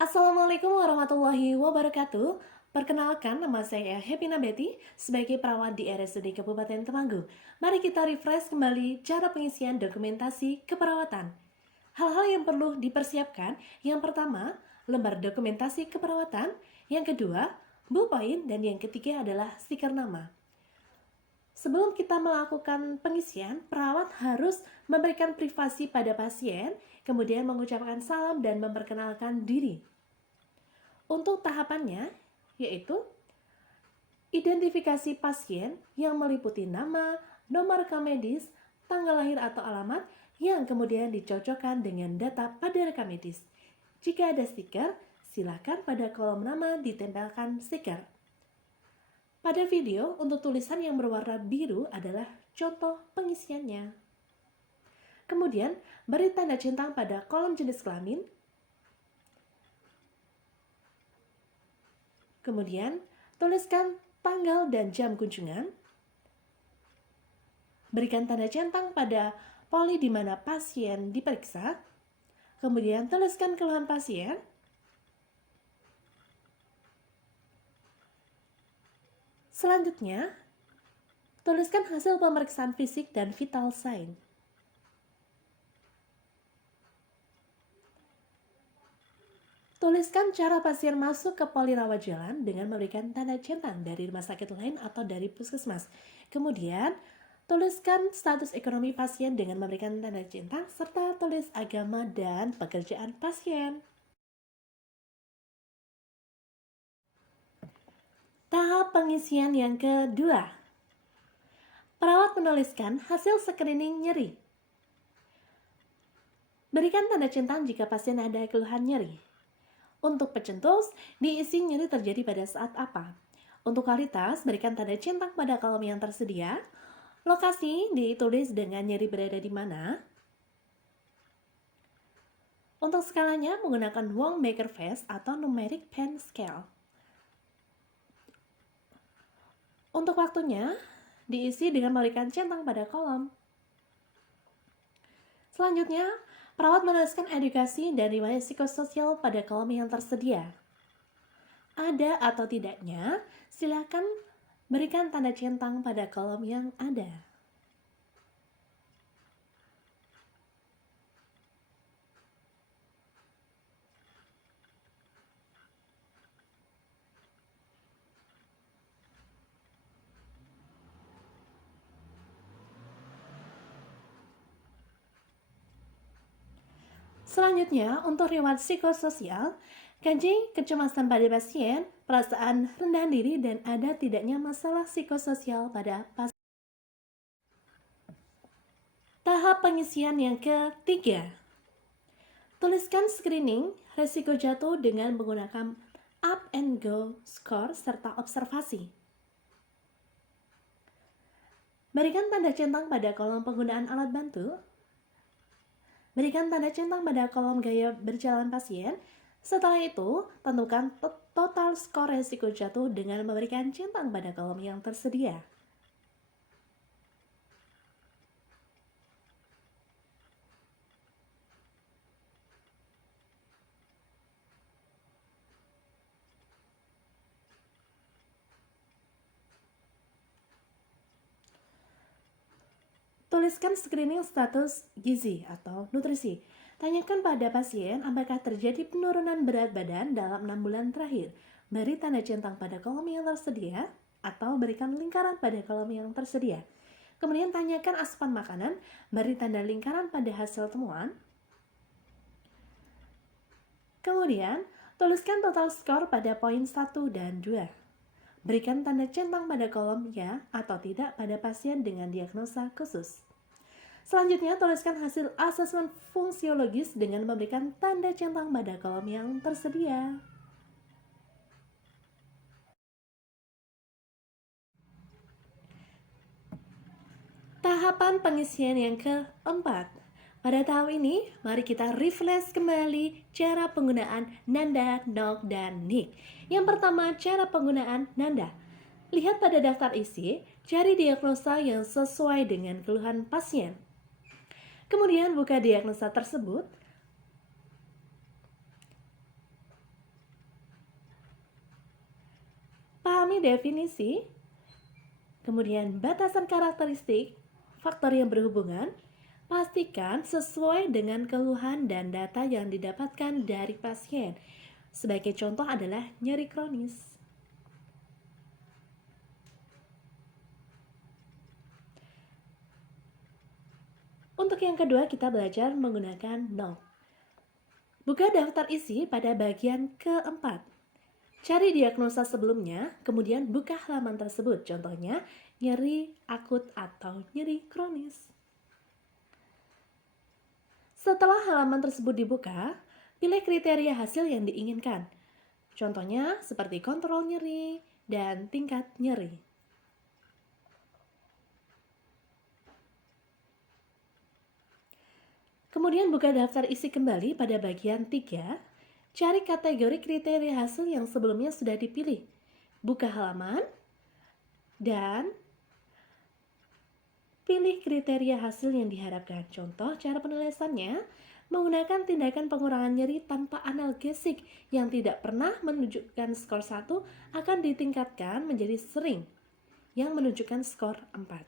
Assalamualaikum warahmatullahi wabarakatuh. Perkenalkan, nama saya Happy Nabeti sebagai perawat di RSUD Kabupaten Temanggung. Mari kita refresh kembali cara pengisian dokumentasi keperawatan. Hal-hal yang perlu dipersiapkan, yang pertama, lembar dokumentasi keperawatan, yang kedua, ballpoint, dan yang ketiga adalah stiker nama. Sebelum kita melakukan pengisian, perawat harus memberikan privasi pada pasien, kemudian mengucapkan salam dan memperkenalkan diri. Untuk tahapannya, yaitu identifikasi pasien yang meliputi nama, nomor rekam medis, tanggal lahir atau alamat yang kemudian dicocokkan dengan data pada rekam medis. Jika ada stiker, silakan pada kolom nama ditempelkan stiker. Pada video, untuk tulisan yang berwarna biru adalah contoh pengisiannya. Kemudian, beri tanda centang pada kolom jenis kelamin. Kemudian, tuliskan tanggal dan jam kunjungan. Berikan tanda centang pada poli di mana pasien diperiksa. Kemudian, tuliskan keluhan pasien. Selanjutnya, tuliskan hasil pemeriksaan fisik dan vital sign. Tuliskan cara pasien masuk ke poli rawat jalan dengan memberikan tanda centang dari rumah sakit lain atau dari puskesmas. Kemudian, tuliskan status ekonomi pasien dengan memberikan tanda centang serta tulis agama dan pekerjaan pasien. Tahap pengisian yang kedua. Perawat menuliskan hasil screening nyeri. Berikan tanda centang jika pasien ada keluhan nyeri. Untuk pecentus, diisi nyeri terjadi pada saat apa. Untuk kualitas, berikan tanda centang pada kolom yang tersedia. Lokasi ditulis dengan nyeri berada di mana. Untuk skalanya menggunakan Wong Baker Face atau Numeric Pen Scale. Untuk waktunya, diisi dengan memberikan centang pada kolom. Selanjutnya, perawat menuliskan edukasi dan riwayat psikososial pada kolom yang tersedia. Ada atau tidaknya, silakan berikan tanda centang pada kolom yang ada. Selanjutnya, untuk riwayat psikososial, kaji kecemasan pada pasien, perasaan rendah diri, dan ada tidaknya masalah psikososial pada pasien. Tahap pengisian yang ketiga. Tuliskan screening resiko jatuh dengan menggunakan up and go score serta observasi. Berikan tanda centang pada kolom penggunaan alat bantu. Berikan tanda centang pada kolom gaya berjalan pasien. Setelah itu, tentukan total skor resiko jatuh dengan memberikan centang pada kolom yang tersedia. Tuliskan screening status gizi atau nutrisi. Tanyakan pada pasien apakah terjadi penurunan berat badan dalam 6 bulan terakhir. Beri tanda centang pada kolom yang tersedia atau berikan lingkaran pada kolom yang tersedia. Kemudian tanyakan asupan makanan, beri tanda lingkaran pada hasil temuan. Kemudian, tuliskan total skor pada poin 1 dan 2. Berikan tanda centang pada kolom ya atau tidak pada pasien dengan diagnosa khusus. Selanjutnya, tuliskan hasil asesmen fungsiologis dengan memberikan tanda centang pada kolom yang tersedia. Tahapan pengisian yang keempat. Pada tahap ini, mari kita refresh kembali cara penggunaan nanda, nok, dan nik. Yang pertama, cara penggunaan nanda. Lihat pada daftar isi, cari diagnosa yang sesuai dengan keluhan pasien. Kemudian buka diagnosa tersebut. Nilai definisi, kemudian batasan karakteristik, faktor yang berhubungan, pastikan sesuai dengan keluhan dan data yang didapatkan dari pasien. Sebagai contoh adalah nyeri kronis. Untuk yang kedua, kita belajar menggunakan NOC. Buka daftar isi pada bagian keempat. Cari diagnosa sebelumnya, kemudian buka halaman tersebut. Contohnya, nyeri akut atau nyeri kronis. Setelah halaman tersebut dibuka, pilih kriteria hasil yang diinginkan. Contohnya seperti kontrol nyeri dan tingkat nyeri. Kemudian buka daftar isi kembali pada bagian 3. Cari kategori kriteria hasil yang sebelumnya sudah dipilih. Buka halaman dan pilih kriteria hasil yang diharapkan. Contoh cara penulisannya menggunakan tindakan pengurangan nyeri tanpa analgesik yang tidak pernah menunjukkan skor 1 akan ditingkatkan menjadi sering yang menunjukkan skor 4.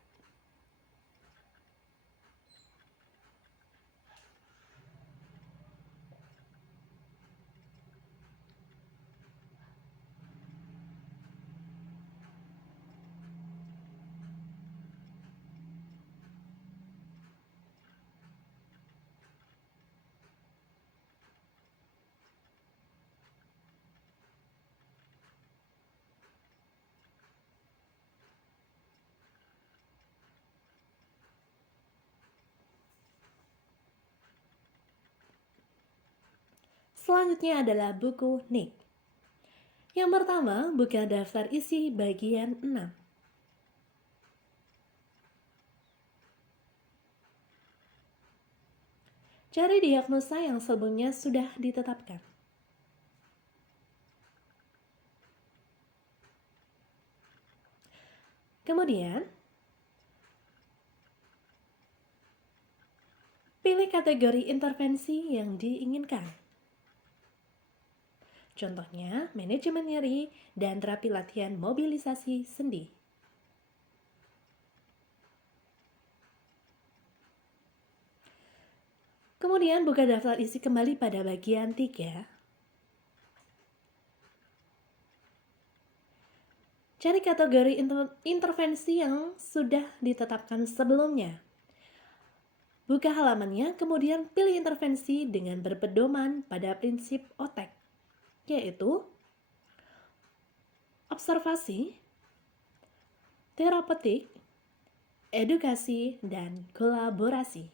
Selanjutnya adalah buku NIC. Yang pertama, buka daftar isi bagian 6. Cari diagnosa yang sebelumnya sudah ditetapkan. Kemudian, pilih kategori intervensi yang diinginkan. Contohnya, manajemen nyeri dan terapi latihan mobilisasi sendi. Kemudian buka daftar isi kembali pada bagian 3. Cari kategori intervensi yang sudah ditetapkan sebelumnya. Buka halamannya, kemudian pilih intervensi dengan berpedoman pada prinsip OTEK, yaitu observasi, terapeutik, edukasi, dan kolaborasi.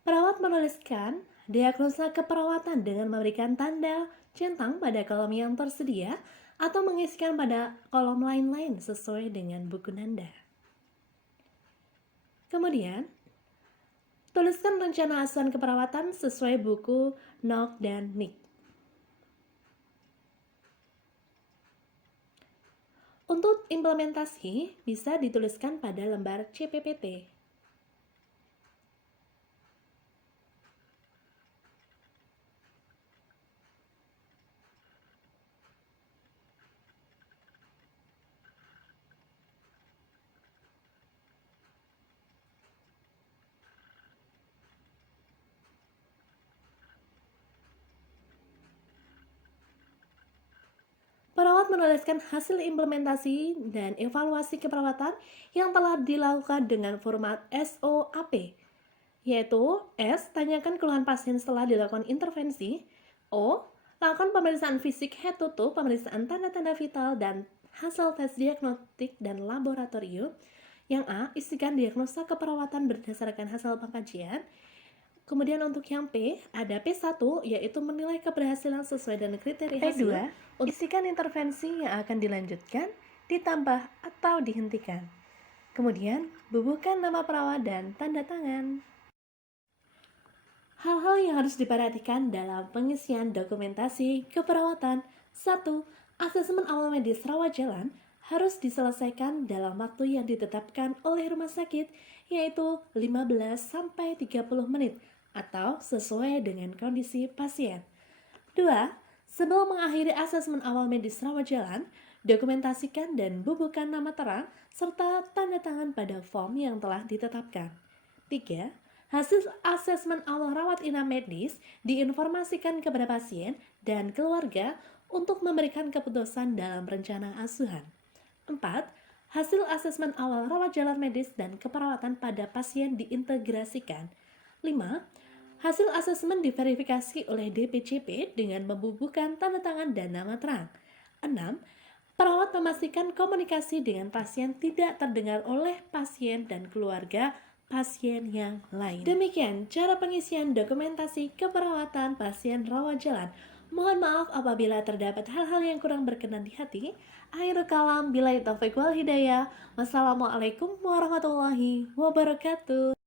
Perawat menuliskan diagnosa keperawatan dengan memberikan tanda centang pada kolom yang tersedia atau mengisikan pada kolom lain-lain sesuai dengan buku Nanda. Kemudian, tuliskan rencana asuhan keperawatan sesuai buku NOC dan NIC. Untuk implementasi bisa dituliskan pada lembar CPPT. Perawat menuliskan hasil implementasi dan evaluasi keperawatan yang telah dilakukan dengan format SOAP, yaitu S. Tanyakan keluhan pasien setelah dilakukan intervensi. O. Lakukan pemeriksaan fisik head to toe, pemeriksaan tanda-tanda vital dan hasil tes diagnostik dan laboratorium. Yang A. Isikan diagnosa keperawatan berdasarkan hasil pengkajian. Kemudian untuk yang P, ada P1, yaitu menilai keberhasilan sesuai dengan kriteria hasil. P2, isikan intervensi yang akan dilanjutkan, ditambah atau dihentikan. Kemudian, bubuhkan nama perawat dan tanda tangan. Hal-hal yang harus diperhatikan dalam pengisian dokumentasi keperawatan. 1. Asesmen awal medis rawat jalan harus diselesaikan dalam waktu yang ditetapkan oleh rumah sakit, yaitu 15-30 menit atau sesuai dengan kondisi pasien. 2. Sebelum mengakhiri asesmen awal medis rawat jalan, dokumentasikan dan bubuhkan nama terang serta tanda tangan pada form yang telah ditetapkan. 3. Hasil asesmen awal rawat inap medis diinformasikan kepada pasien dan keluarga untuk memberikan keputusan dalam rencana asuhan. 4. Hasil asesmen awal rawat jalan medis dan keperawatan pada pasien diintegrasikan. 5. Hasil asesmen diverifikasi oleh DPCP dengan membubuhkan tanda tangan dan nama terang. 6. Perawat memastikan komunikasi dengan pasien tidak terdengar oleh pasien dan keluarga pasien yang lain. Demikian cara pengisian dokumentasi keperawatan pasien rawat jalan. Mohon maaf apabila terdapat hal-hal yang kurang berkenan di hati. Akhirul kalam, billahi taufiq wal hidayah. Wassalamualaikum warahmatullahi wabarakatuh.